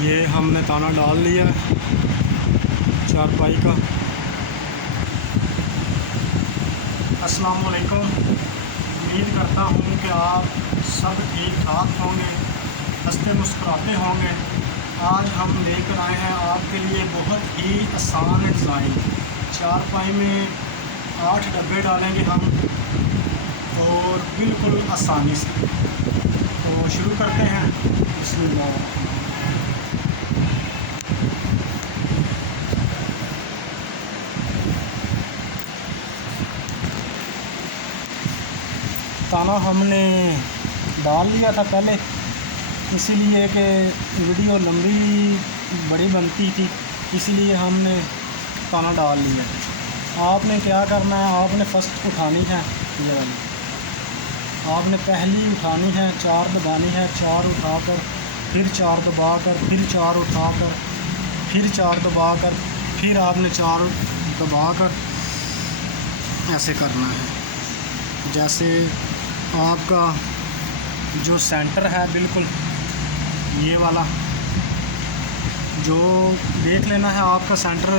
ये हमने ताना डाल लिया चारपाई का। अस्सलाम वालेकुम। उम्मीद करता हूँ कि आप सब ठीक ठाक होंगे, हंसते मुस्कुराते होंगे। आज हम लेकर आए हैं आपके लिए बहुत ही आसान डिज़ाइन। चारपाई में 8 डब्बे डालेंगे हम और बिल्कुल आसानी से। तो शुरू करते हैं। बिस्मिल्लाह। ताना हमने डाल लिया था पहले, इसीलिए कि वीडियो लंबी बड़ी बनती थी, इसीलिए हमने ताना डाल लिया। आपने क्या करना है, आपने फर्स्ट उठानी है ये वाली, आपने पहली उठानी है, 4 दबानी है, 4 उठाकर फिर 4 दबाकर फिर 4 उठाकर फिर 4 दबाकर फिर आपने 4 दबाकर ऐसे करना है। जैसे आपका जो सेंटर है बिल्कुल ये वाला, जो देख लेना है आपका सेंटर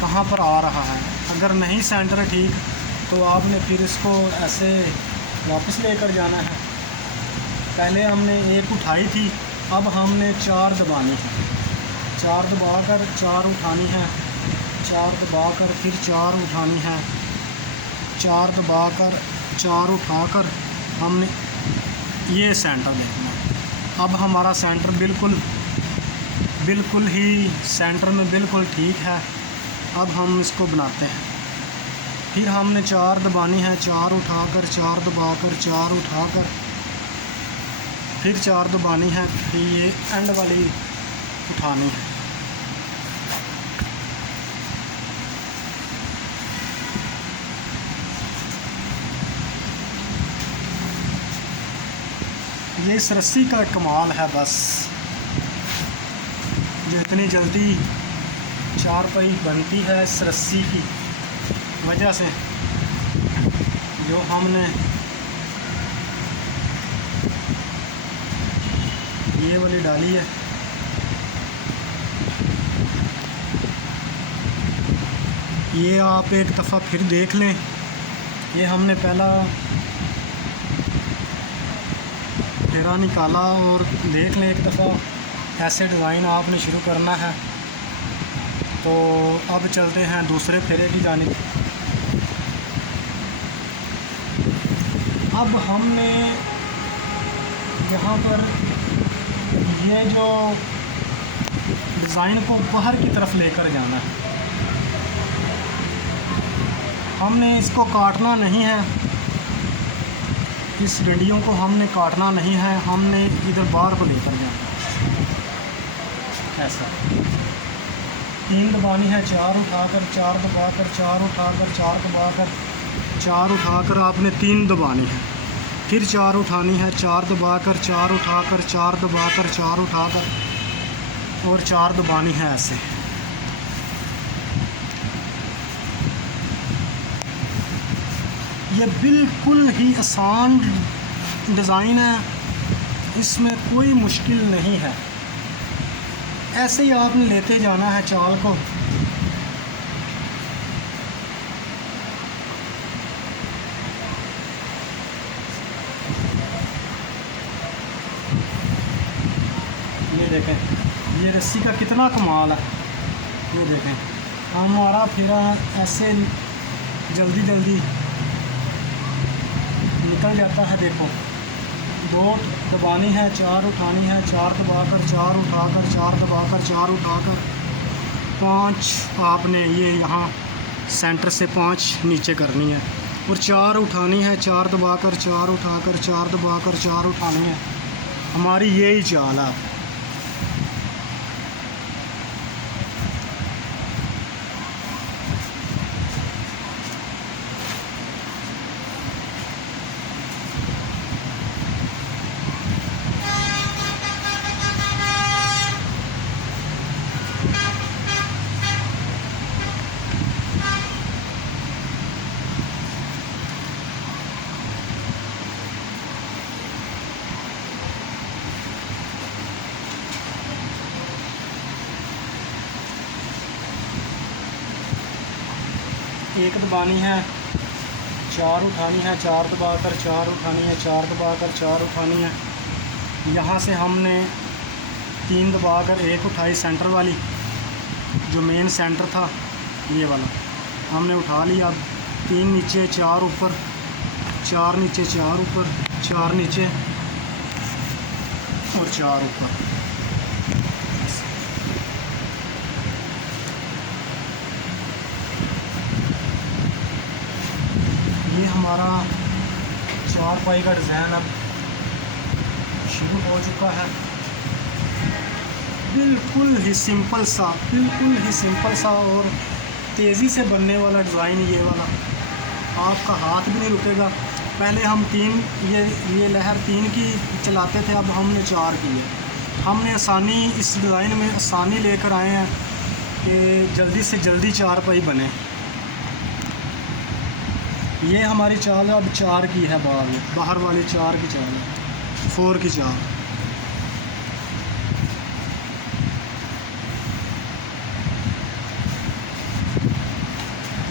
कहाँ पर आ रहा है। अगर नहीं सेंटर ठीक तो आपने फिर इसको ऐसे वापस लेकर जाना है। पहले हमने 1 उठाई थी, अब हमने 4 दबानी है। 4 दबाकर 4 उठानी है, 4 दबाकर फिर 4 उठानी है, 4 दबाकर 4 उठाकर हमने ये सेंटर देखना है। अब हमारा सेंटर बिल्कुल ही सेंटर में बिल्कुल ठीक है। अब हम इसको बनाते हैं। फिर हमने 4 दबानी है, 4 उठाकर 4 दबाकर 4 उठाकर फिर 4 दबानी है, फिर ये एंड वाली उठानी है। ये इस रस्सी का कमाल है बस, जो इतनी जल्दी चारपाई बनती है इस रस्सी की वजह से, जो हमने ये वाली डाली है। ये आप एक दफ़ा फिर देख लें। ये हमने पहला फेरा निकाला और देख लें एक दफ़ा। ऐसे डिज़ाइन आपने शुरू करना है। तो अब चलते हैं दूसरे फेरे की जानिब। अब हमने यहाँ पर ये जो डिज़ाइन को बाहर की तरफ लेकर जाना है। हमने इसको काटना नहीं है, इस डंडियों को हमने काटना नहीं है, हमने इधर बाहर को लेकर जाना है। ऐसा 3 दबानी है, 4 उठाकर 4 दबाकर 4 उठाकर 4 दबाकर 4 उठाकर आपने 3 दबानी है, फिर 4 उठानी है, 4 दबाकर 4 उठाकर 4 दबाकर 4 उठाकर और 4 दबानी है। ऐसे ये बिल्कुल ही आसान डिज़ाइन है, इसमें कोई मुश्किल नहीं है। ऐसे ही आपने लेते जाना है चाल को। ये देखें, ये रस्सी का कितना कमाल है। ये देखें, हमारा फिरा ऐसे जल्दी जल्दी निकल जाता है। देखो, 2 दबानी है, 4 उठानी है, 4 दबाकर 4 उठाकर 4 दबाकर 4 उठाकर 5 आपने ये यहाँ सेंटर से 5 नीचे करनी है और 4 उठानी है, 4 दबाकर 4 उठाकर 4 दबाकर 4 उठानी है। हमारी यही चाल है। एक दबानी है, 4 उठानी है, 4 दबाकर 4 उठानी है, 4 दबाकर 4 उठानी है। यहाँ से हमने 3 दबाकर 1 उठाई, सेंटर वाली जो मेन सेंटर था ये वाला हमने उठा लिया। अब 3 नीचे 4 ऊपर, 4 नीचे 4 ऊपर, 4 नीचे और 4 ऊपर। ये हमारा 4 पाई का डिज़ाइन अब शुरू हो चुका है। बिल्कुल ही सिंपल सा, बिल्कुल ही सिंपल सा और तेज़ी से बनने वाला डिज़ाइन ये वाला। आपका हाथ भी नहीं रुकेगा। पहले हम 3 ये लहर 3 की चलाते थे, अब हमने 4 की है। हमने आसानी इस डिज़ाइन में आसानी लेकर आए हैं कि जल्दी से जल्दी 4 पाई बने। ये हमारी चाल अब 4 की है, बाहर वाली 4 की चाल है, 4 की चाल।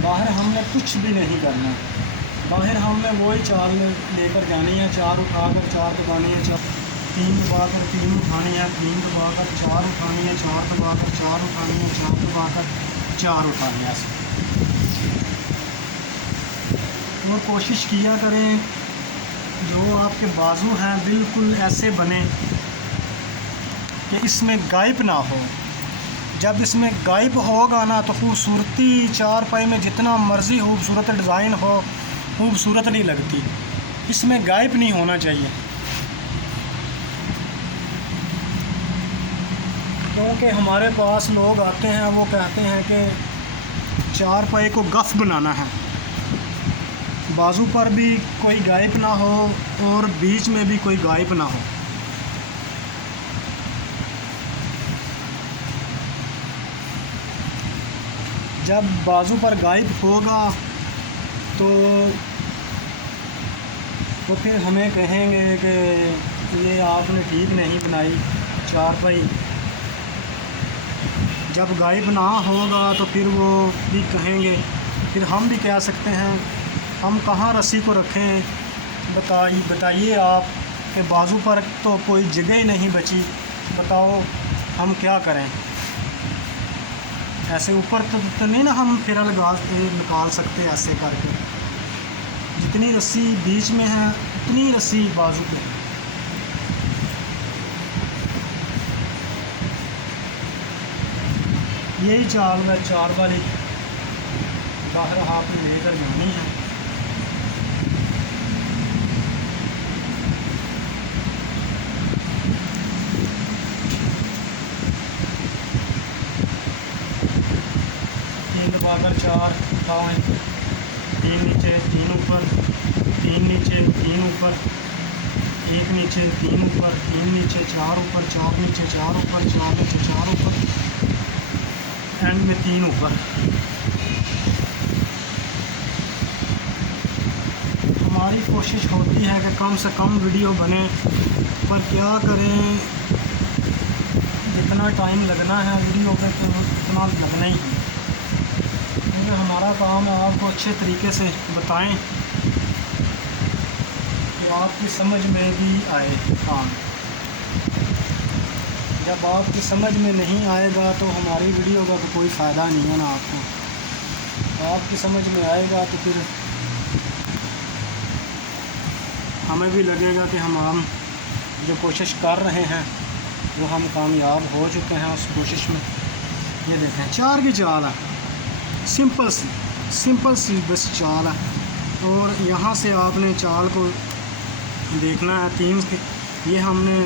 बाहर हमने कुछ भी नहीं करना, बाहर हमने वही चाल लेकर जानी है। 4 उठाकर 4 दबानी है, 3 दबाकर 3 उठानी है, 3 दबाकर 4 उठानी है, 4 दबाकर 4 उठानी है, 4 दबाकर 4 उठानी है। और कोशिश किया करें जो आपके बाजू हैं बिल्कुल ऐसे बने कि इसमें गायब ना हो। जब इसमें गायब होगा ना तो खूबसूरती 4 पाई में जितना मर्ज़ी खूबसूरत डिज़ाइन हो, खूबसूरत नहीं लगती। इसमें गायब नहीं होना चाहिए, क्योंकि हमारे पास लोग आते हैं वो कहते हैं कि 4 पाई को गफ़ बनाना है, बाजू पर भी कोई गायब ना हो और बीच में भी कोई गायब ना हो। जब बाजू पर गायब होगा तो फिर हमें कहेंगे कि ये आपने ठीक नहीं बनाई 4 पाई। जब गायब ना होगा तो फिर वो भी कहेंगे, फिर हम भी कह सकते हैं हम कहाँ रस्सी को रखें। बताइए आप कि बाजू पर तो कोई जगह ही नहीं बची, बताओ हम क्या करें। ऐसे ऊपर तो नहीं ना हम फिर निकाल सकते ऐसे करके। जितनी रस्सी बीच में है उतनी रस्सी बाजू पे। यही चाल है, 4 वाली बाहर हाथ में लेकर जानी है। दबाकर 4 उठाएँ, 3 नीचे 3 ऊपर, 3 नीचे 3 ऊपर, 1 नीचे 3 ऊपर, 3 नीचे 4 ऊपर, 4 नीचे 4 ऊपर, 4 नीचे 4 ऊपर, एंड में 3 ऊपर। हमारी कोशिश होती है कि कम से कम वीडियो बने, पर क्या करें, जितना टाइम लगना है वीडियो पे तो उतना लगना ही है। क्योंकि हमारा काम है आपको अच्छे तरीके से बताएं कि आपकी समझ में भी आए काम। जब आपकी समझ में नहीं आएगा तो हमारी वीडियो का तो कोई फ़ायदा नहीं है ना आपको। आपकी समझ में आएगा तो फिर हमें भी लगेगा कि हम जो कोशिश कर रहे हैं वो हम कामयाब हो चुके हैं उस कोशिश में। ये देखें 4 की चाल है, सिंपल सी बस चाल है। और यहाँ से आपने चाल को देखना है 3 की। ये हमने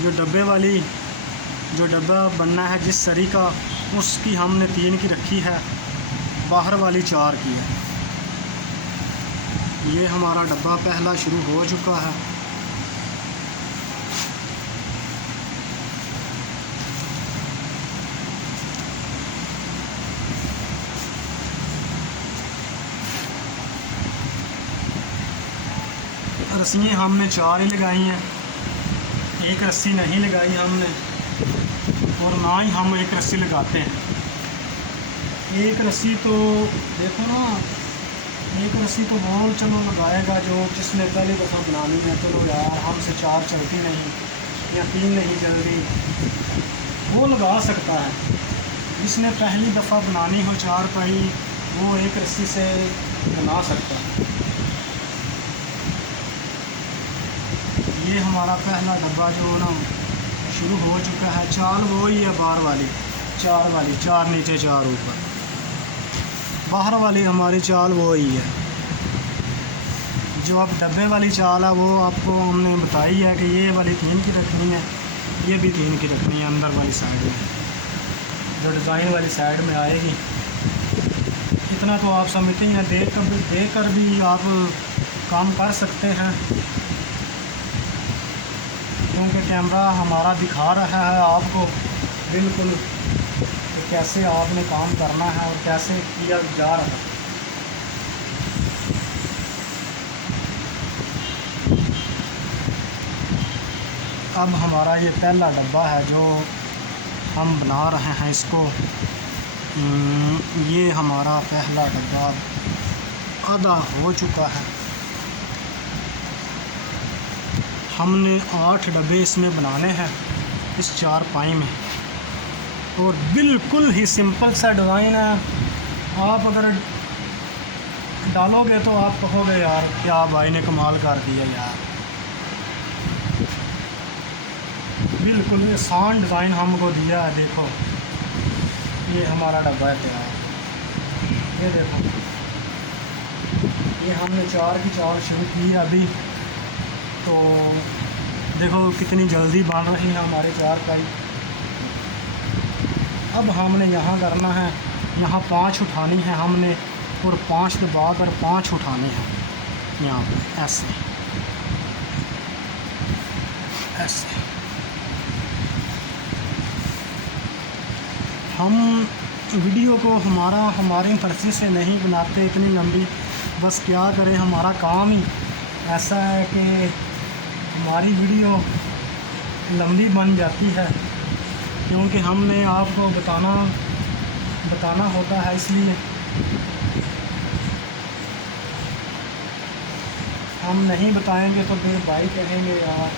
जो डब्बा बनना है जिस सरी का, उसकी हमने 3 की रखी है, बाहर वाली 4 की है। ये हमारा डब्बा पहला शुरू हो चुका है। रस्सियाँ हमने 4 ही लगाई हैं, एक रस्सी नहीं लगाई हमने, और ना ही हम एक रस्सी लगाते हैं। एक रस्सी तो देखो ना, एक रस्सी तो वो चलो लगाएगा जो जिसने पहली दफ़ा बनानी है, चलो यार हमसे 4 चलती नहीं या 3 नहीं चल रही, वो लगा सकता है। जिसने पहली दफ़ा बनानी हो 4 पाई, वो एक रस्सी से बना सकता है। ये हमारा पहला डब्बा जो ना शुरू हो चुका है। चाल वो ही है बाहर वाली, 4 वाली, 4 नीचे 4 ऊपर, बाहर वाली हमारी चाल वो ही है। जो अब डब्बे वाली चाल है वो आपको हमने बताई है कि ये वाली 3 की रखनी है, ये भी 3 की रखनी है अंदर वाली साइड में, जो डिज़ाइन वाली साइड में आएगी। इतना तो आप समझते हैं, देख कर भी आप काम कर सकते हैं, क्योंकि कैमरा हमारा दिखा रहा है आपको बिल्कुल कि कैसे आपने काम करना है और कैसे किया जा रहा है। अब हमारा ये पहला डब्बा है जो हम बना रहे हैं इसको। ये हमारा पहला डब्बा आधा हो चुका है। हमने 8 डब्बे इसमें बनाने हैं इस 4 पाई में, और बिल्कुल ही सिंपल सा डिज़ाइन है। आप अगर डालोगे तो आप कहोगे यार क्या भाई ने कमाल कर दिया यार। बिल्कुल आसान डिज़ाइन हमको दिया है। देखो ये हमारा डब्बा है तैयार। ये देखो, ये हमने 4 की चाल शुरू की है अभी, तो देखो कितनी जल्दी बन रही है हमारे 4 पाई। अब हमने यहाँ करना है, यहाँ 5 उठानी है हमने, और 5 दबा कर 5 उठानी है यहाँ पर, ऐसे ऐसे। हम वीडियो को हमारी मर्ज़ी से नहीं बनाते इतनी लंबी, बस क्या करें, हमारा काम ही ऐसा है कि हमारी वीडियो लंबी बन जाती है, क्योंकि हमने आपको बताना होता है। इसलिए हम नहीं बताएंगे तो फिर भाई कहेंगे यार।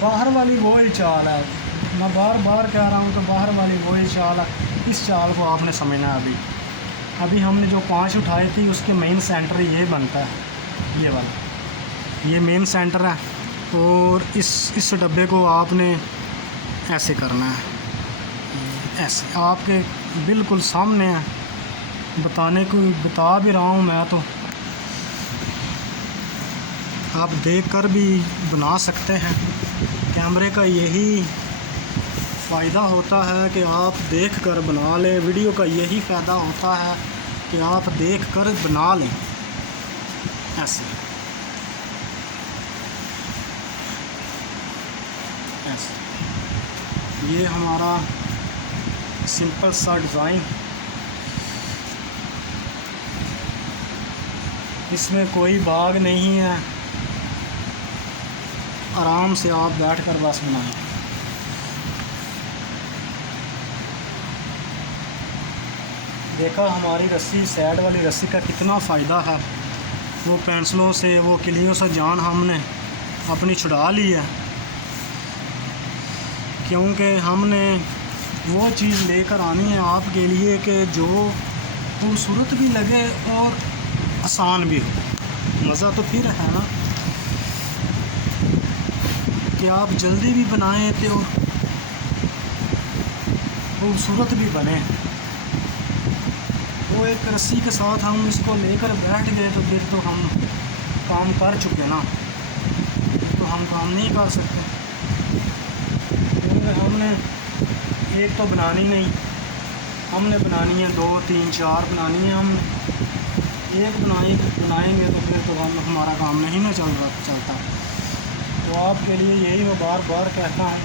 बाहर वाली वही चाल है, मैं बार बार कह रहा हूँ कि बाहर वाली वही चाल है। इस चाल को आपने समझना है। अभी हमने जो 5 उठाई थी उसके मेन सेंटर ये बनता है, ये वाला, ये मेन सेंटर है। और इस डब्बे को आपने ऐसे करना है, ऐसे आपके बिल्कुल सामने है, बता भी रहा हूँ मैं, तो आप देखकर भी बना सकते हैं। कैमरे का यही फ़ायदा होता है कि आप देखकर बना लें। वीडियो का यही फ़ायदा होता है कि आप देखकर बना लें ऐसे ऐसे। ये हमारा सिंपल सा डिज़ाइन, इसमें कोई भाग नहीं है, आराम से आप बैठकर बस बनाएं। देखा हमारी रस्सी, साइड वाली रस्सी का कितना फ़ायदा है। वो पेंसिलों से, वो किलियों से जान हमने अपनी छुड़ा ली है, क्योंकि हमने वो चीज़ लेकर आनी है आपके लिए कि जो खूबसूरत भी लगे और आसान भी हो। मज़ा तो फिर है ना कि आप जल्दी भी बनाएं तो खूबसूरत भी बने। वो एक रस्सी के साथ हम इसको लेकर बैठ गए तो फिर तो हम काम कर चुके ना, तो हम काम नहीं कर सकते, क्योंकि हमने एक तो बनानी नहीं, हमने बनानी है 2 3 4 बनानी है। हम एक बनाएंगे तो फिर तो हमारा काम नहीं ना चलता। तो आपके लिए यही मैं बार बार कहता हूँ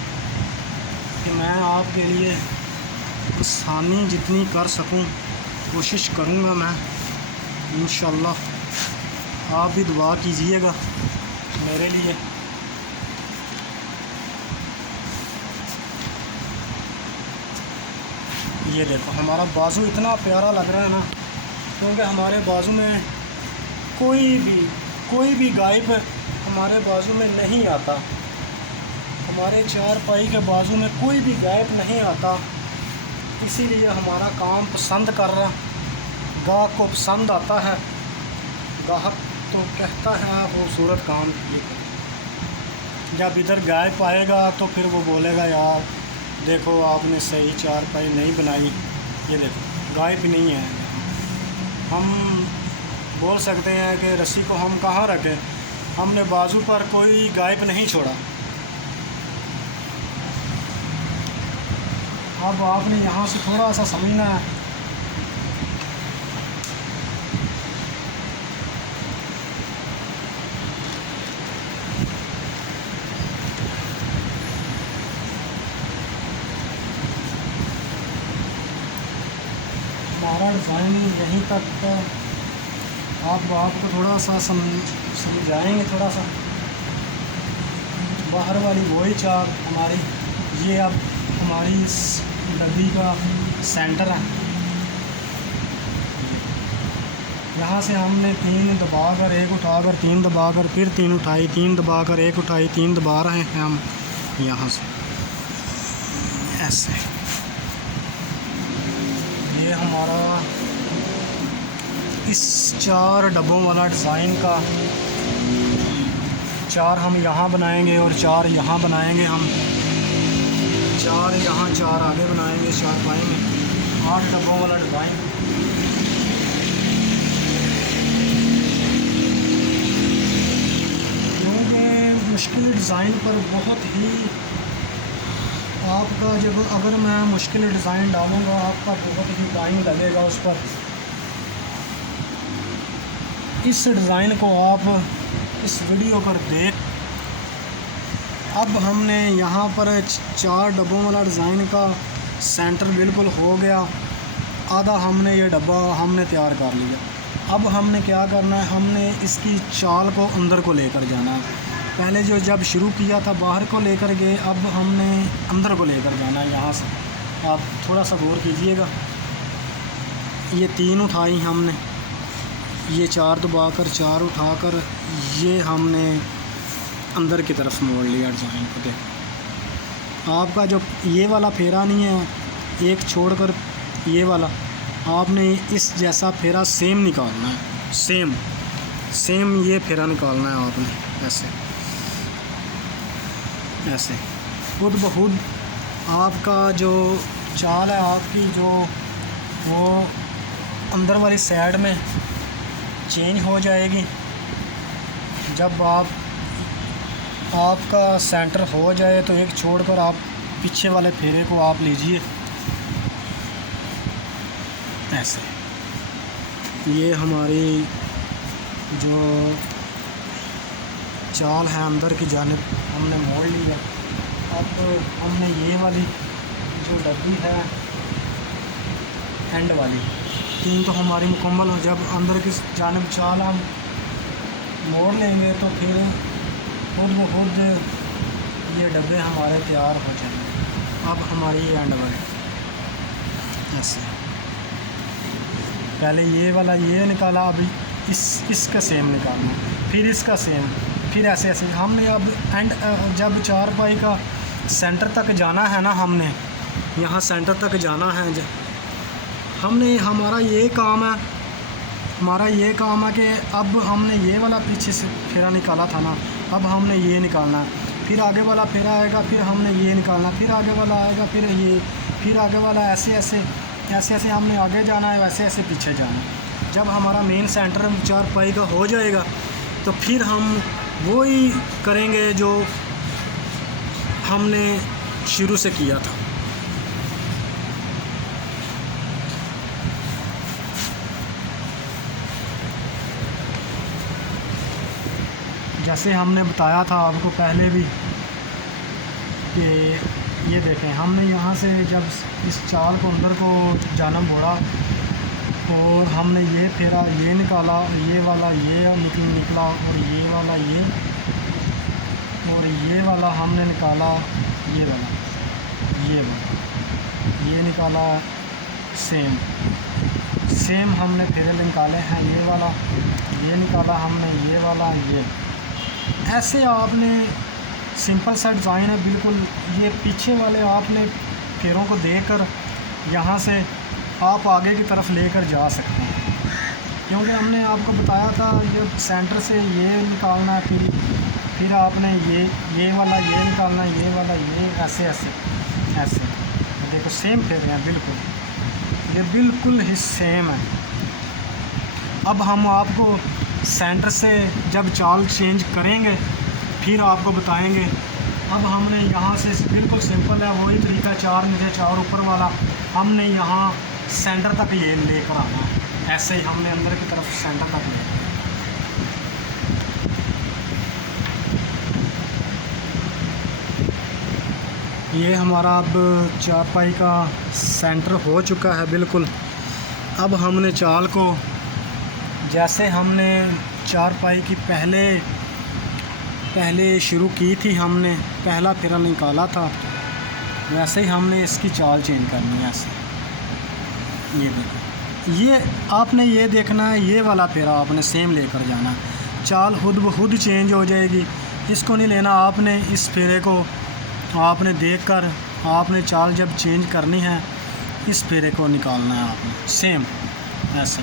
कि मैं आपके लिए आसानी जितनी कर सकूँ कोशिश करूँगा मैं, इंशाअल्लाह। आप भी दुआ कीजिएगा मेरे लिए। ये देखो हमारा बाजू इतना प्यारा लग रहा है ना, क्योंकि हमारे बाजू में कोई भी गायब हमारे बाजू में नहीं आता। हमारे चारपाई के बाजू में कोई भी गायब नहीं आता, इसीलिए हमारा काम पसंद कर रहा, गाहक को पसंद आता है। गाहक तो कहता है खूबसूरत काम किए। जब इधर गायब आएगा तो फिर वो बोलेगा यार देखो आपने सही चारपाई नहीं बनाई। ये देखो गायब नहीं है। हम बोल सकते हैं कि रस्सी को हम कहाँ रखें, हमने बाजू पर कोई गायब नहीं छोड़ा। अब आपने यहाँ से थोड़ा सा समझना है। हमारा डिज़ाइन यहीं तक आपको थोड़ा सा समझाएंगे थोड़ा सा। बाहर वाली वही चार हमारी, ये अब हमारी इस डब्बी का सेंटर है। यहाँ से हमने 3 दबाकर, 1 उठाकर, 3 दबाकर, फिर 3 उठाई, 3 दबाकर, 1 उठाई, 3 दबा रहे हैं हम यहाँ से ऐसे। ये हमारा इस 4 डब्बों वाला डिज़ाइन का 4 हम यहाँ बनाएंगे और 4 यहाँ बनाएंगे। हम 4 यहाँ 4 आगे बनाएंगे, 4 पाएंगे। 8 डब्बों वाला डिज़ाइन। क्योंकि मुश्किल डिज़ाइन पर बहुत ही आपका जब अगर मैं मुश्किल डिज़ाइन डालूँगा आपका बहुत ही टाइम लगेगा उस पर। इस डिज़ाइन को आप इस वीडियो पर देख। अब हमने यहाँ पर 4 डब्बों वाला डिज़ाइन का सेंटर बिल्कुल हो गया। आधा हमने ये डब्बा हमने तैयार कर लिया। अब हमने क्या करना है, हमने इसकी चाल को अंदर को लेकर जाना है। पहले जो जब शुरू किया था बाहर को लेकर गए, अब हमने अंदर को लेकर जाना है। यहाँ से आप थोड़ा सा गौर कीजिएगा। ये 3 उठाई हमने, ये 4 दबाकर, 4 उठाकर ये हमने अंदर की तरफ मोड़ लिया डिज़ाइन को। देखो आपका जो ये वाला फेरा नहीं है, एक छोड़कर ये वाला, आपने इस जैसा फेरा सेम निकालना है। सेम ये फेरा निकालना है आपने ऐसे खुद ब खुद आपका जो चाल है आपकी जो वो अंदर वाली साइड में चेंज हो जाएगी। जब आपका सेंटर हो जाए तो एक छोड़कर आप पीछे वाले फेरे को आप लीजिए ऐसे। ये हमारी जो चाल है अंदर की जानिब हमने मोड़ ली है। अब हमने ये वाली जो डब्बी है एंड वाली 3 तो हमारी मुकम्मल हो। जब अंदर की जानिब चाल हम मोड़ लेंगे तो फिर खुद ब खुद ये डब्बे हमारे तैयार हो जाएंगे। अब हमारी एंड वाली ऐसे, पहले ये वाला ये निकाला, अभी इसका सेम निकालना, फिर इसका सेम, फिर ऐसे हमने अब एंड जब चारपाई का सेंटर तक जाना है ना, हमने यहाँ सेंटर तक जाना है। हमने हमारा ये काम है कि अब हमने ये वाला पीछे से फेरा निकाला था ना, अब हमने ये निकालना है। फिर आगे वाला फेरा आएगा, फिर हमने ये निकालना, फिर आगे वाला आएगा, फिर ये, फिर आगे वाला ऐसे हमने आगे जाना है, वैसे पीछे जाना है। जब हमारा मेन सेंटर चारपाई का हो जाएगा तो फिर हम वही करेंगे जो हमने शुरू से किया था। जैसे हमने बताया था आपको पहले भी कि ये देखें, हमने यहाँ से जब इस चाल को अंदर को जाना मोड़ा और हमने ये फेरा ये निकाला, ये वाला ये निकला और ये वाला ये और ये वाला हमने निकाला, ये वाला, ये निकाला, सेम हमने फेरे निकाले हैं, ये वाला, ये निकाला हमने, ये वाला, ये। ऐसे आपने सिंपल सा डिज़ाइन है बिल्कुल। ये पीछे वाले आपने फेरों को देकर यहाँ से आप आगे की तरफ लेकर जा सकते हैं, क्योंकि हमने आपको बताया था ये सेंटर से ये निकालना है, फिर आपने ये वाला ये निकालना है, ये वाला ये, ऐसे देखो सेम फेरे हैं बिल्कुल, ये बिल्कुल ही सेम है। अब हम आपको सेंटर से जब चाल चेंज करेंगे फिर आपको बताएंगे। अब हमने यहाँ से बिल्कुल सिंपल है वही तरीका, 4 नीचे 4 ऊपर वाला, हमने यहाँ सेंटर तक ये लेकर आना है, ऐसे ही हमने अंदर की तरफ सेंटर तक ले। ये हमारा अब चारपाई का सेंटर हो चुका है बिल्कुल। अब हमने चाल को, जैसे हमने चारपाई की पहले शुरू की थी, हमने पहला फेरा निकाला था, वैसे ही हमने इसकी चाल चेंज करनी है ऐसे। ये देखो, ये आपने ये देखना है, ये वाला फेरा आपने सेम लेकर जाना है, चाल खुद ब खुद चेंज हो जाएगी। इसको नहीं लेना आपने, इस फेरे को आपने देखकर आपने चाल जब चेंज करनी है इस फेरे को निकालना है आपने, सेम ऐसे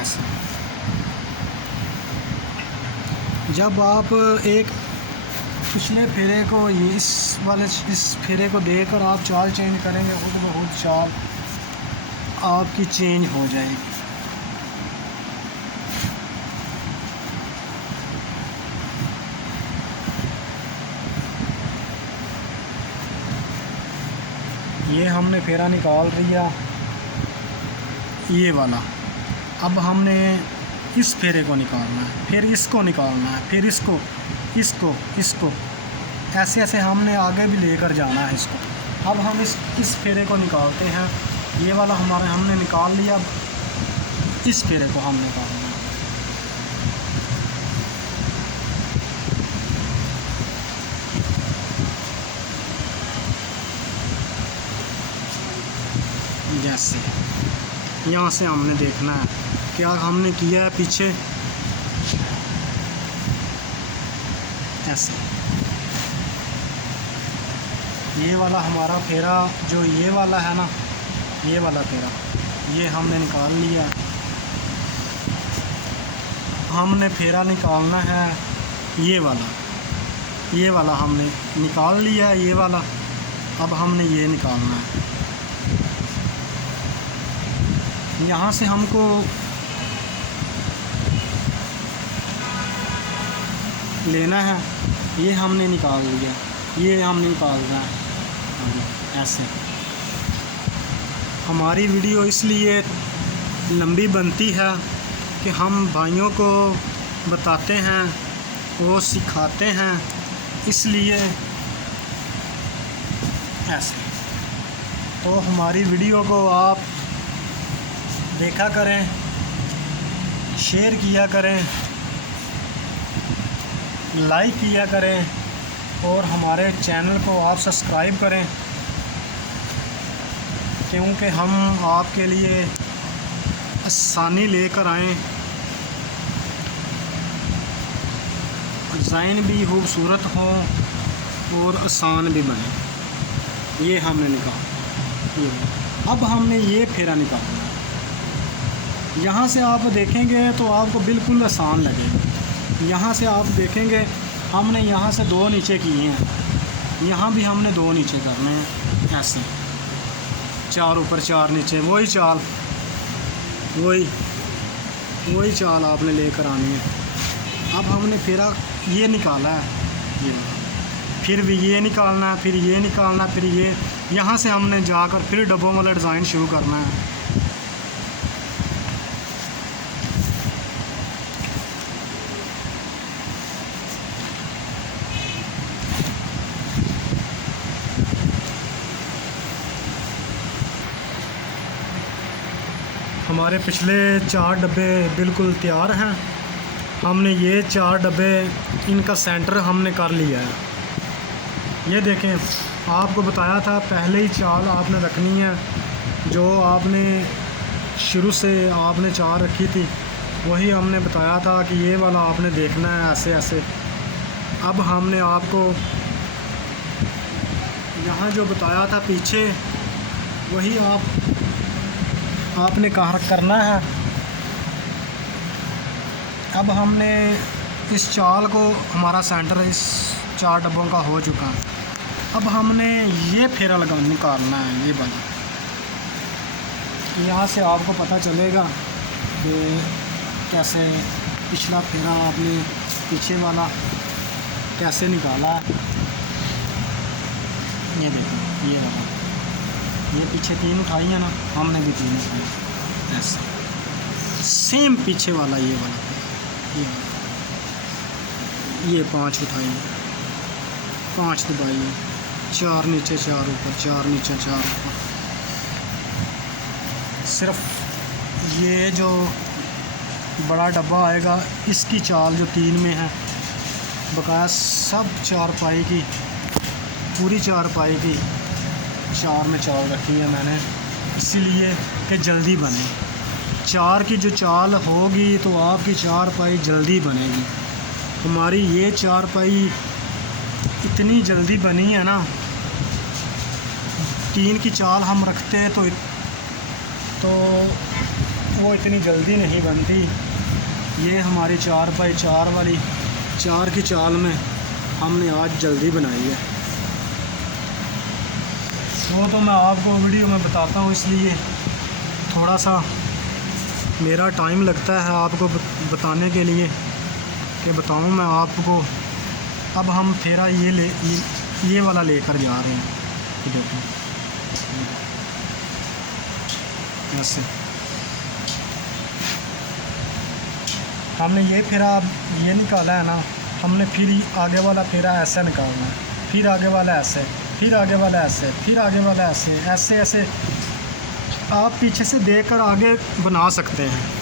ऐसे। जब आप एक पिछले फेरे को इस फेरे को देकर आप चाल चेंज करेंगे, खुद ब खुद चाल आपकी चेंज हो जाएगी। ये हमने फेरा निकाल लिया, ये वाला। अब हमने इस फेरे को निकालना है, फिर इसको निकालना है, फिर इसको ऐसे ऐसे हमने आगे भी लेकर जाना है इसको। अब हम इस फेरे को निकालते हैं, ये वाला हमने निकाल लिया, अब इस फेरे को हम निकालना है। जैसे यहाँ से हमने देखना है क्या हमने किया है पीछे, ऐसे। ये वाला हमारा फेरा जो ये वाला है ना, ये वाला फेरा ये हमने निकाल लिया। हमने फेरा निकालना है ये वाला हमने निकाल लिया, ये वाला। अब हमने ये निकालना है, यहाँ से हमको लेना है, ये हमने निकाल लिया, ये हमने निकालना है ऐसे। हमारी वीडियो इसलिए लंबी बनती है कि हम भाइयों को बताते हैं, वो सिखाते हैं, इसलिए ऐसे। तो हमारी वीडियो को आप देखा करें, शेयर किया करें, लाइक किया करें और हमारे चैनल को आप सब्सक्राइब करें, क्योंकि हम आपके लिए आसानी लेकर आएँ, डिज़ाइन भी खूबसूरत हो और आसान भी बने। ये हमने निकाला, ये। अब हमने ये फेरा निकालना है। यहाँ से आप देखेंगे तो आपको बिल्कुल आसान लगेगा। यहाँ से आप देखेंगे हमने यहाँ से 2 नीचे किए हैं, यहाँ भी हमने 2 नीचे करने हैं ऐसे, 4 ऊपर 4 नीचे, वही चाल आपने लेकर आनी है। अब हमने फेरा ये निकाला है, ये फिर भी ये निकालना है, फिर ये निकालना, फिर ये, यहाँ से हमने जाकर फिर डब्बों वाला डिज़ाइन शुरू करना है। हमारे पिछले 4 डब्बे बिल्कुल तैयार हैं। हमने ये 4 डब्बे इनका सेंटर हमने कर लिया है। ये देखें, आपको बताया था पहले ही चाल आपने रखनी है, जो आपने शुरू से आपने चाल रखी थी वही हमने बताया था कि ये वाला आपने देखना है ऐसे ऐसे। अब हमने आपको यहाँ जो बताया था पीछे वही आपने कहा करना है। अब हमने इस चाल को, हमारा सेंटर इस 4 डब्बों का हो चुका है। अब हमने ये फेरा निकालना है, ये वाला। यहाँ से आपको पता चलेगा कि कैसे पिछला फेरा आपने पीछे वाला कैसे निकाला है। ये देखो, ये वाला, ये पीछे 3 उठाई है ना, हमने भी 3 उठाई ऐसे। सेम पीछे वाला ये वाला, ये 5 उठाई, 5 दबाई, 4 नीचे 4 ऊपर, 4 नीचे 4 ऊपर। सिर्फ ये जो बड़ा डब्बा आएगा इसकी चाल जो 3 में है, बकाया सब 4 पाई की, पूरी 4 पाई की 4 में चाल रखी है मैंने, इसीलिए कि जल्दी बने। 4 की जो चाल होगी तो आपकी 4 पाई जल्दी बनेगी। हमारी ये 4 पाई इतनी जल्दी बनी है ना, 3 की चाल हम रखते तो वो इतनी जल्दी नहीं बनती। ये हमारी 4 पाई 4 वाली 4 की चाल में हमने आज जल्दी बनाई है। वो तो मैं आपको वीडियो में बताता हूँ, इसलिए थोड़ा सा मेरा टाइम लगता है आपको बताने के लिए कि बताऊँ मैं आपको। अब हम फेरा ये वाला लेकर जा रहे हैं, देखो ऐसे। हमने ये फेरा ये निकाला है ना, हमने फिर आगे वाला फेरा ऐसे निकालना है, फिर आगे वाला ऐसे, फिर आगे वाला ऐसे, फिर आगे वाला ऐसे, ऐसे ऐसे आप पीछे से देखकर आगे बना सकते हैं।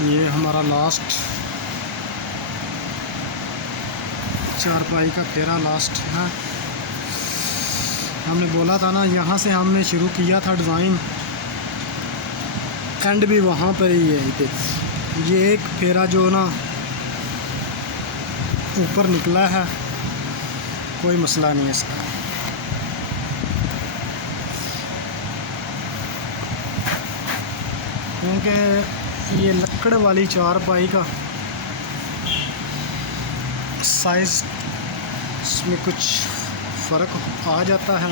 ये हमारा लास्ट 4 पाई का फेरा लास्ट है। हमने बोला था ना, यहाँ से हमने शुरू किया था डिज़ाइन, एंड भी वहाँ पर ही है। ये एक फेरा जो ना ऊपर निकला है, कोई मसला नहीं है इसका। क्योंकि ये लकड़ वाली 4 पाई का साइज़ इसमें कुछ फ़र्क आ जाता है।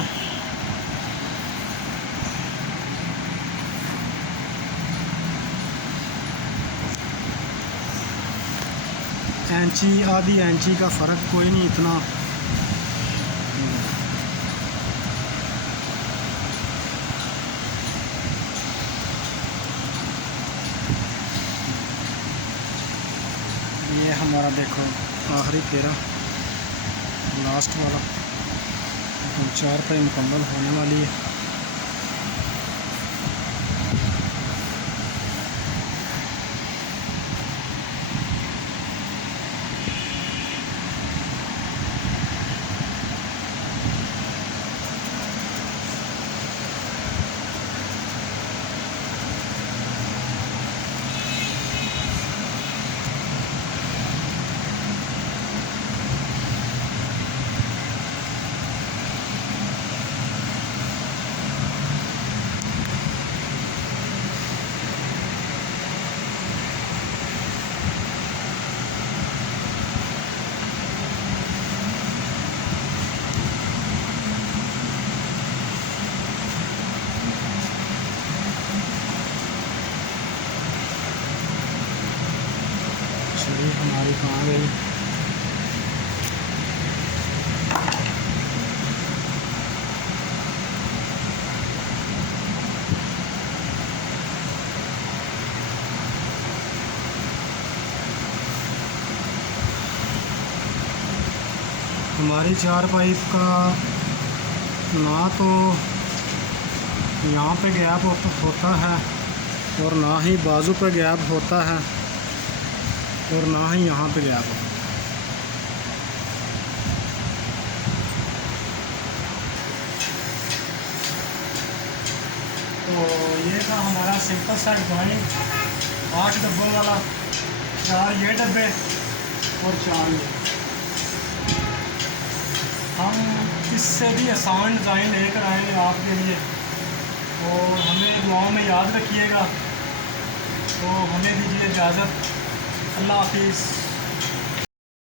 इंची, आधी इंची का फ़र्क कोई नहीं इतना। ये हमारा देखो आखिरी फेरा लास्ट वाला, 4 पाई मुकम्मल होने वाली है। छड़ी हमारी कहाँ गई? हमारी चार पाइप का ना तो यहाँ पे गैप होता है और ना ही बाजू पे गैप होता है और ना ही यहाँ पे गैप होता है। तो ये था हमारा सिंपल सेट जॉइंट 8 डब्बों वाला, 4 ये डब्बे और 4 ये। हम इससे भी आसान डिज़ाइन लेकर आए हैं आपके लिए, और हमें दुआओं में याद रखिएगा। तो हमें दीजिए इजाज़त। अल्लाह हाफिज़।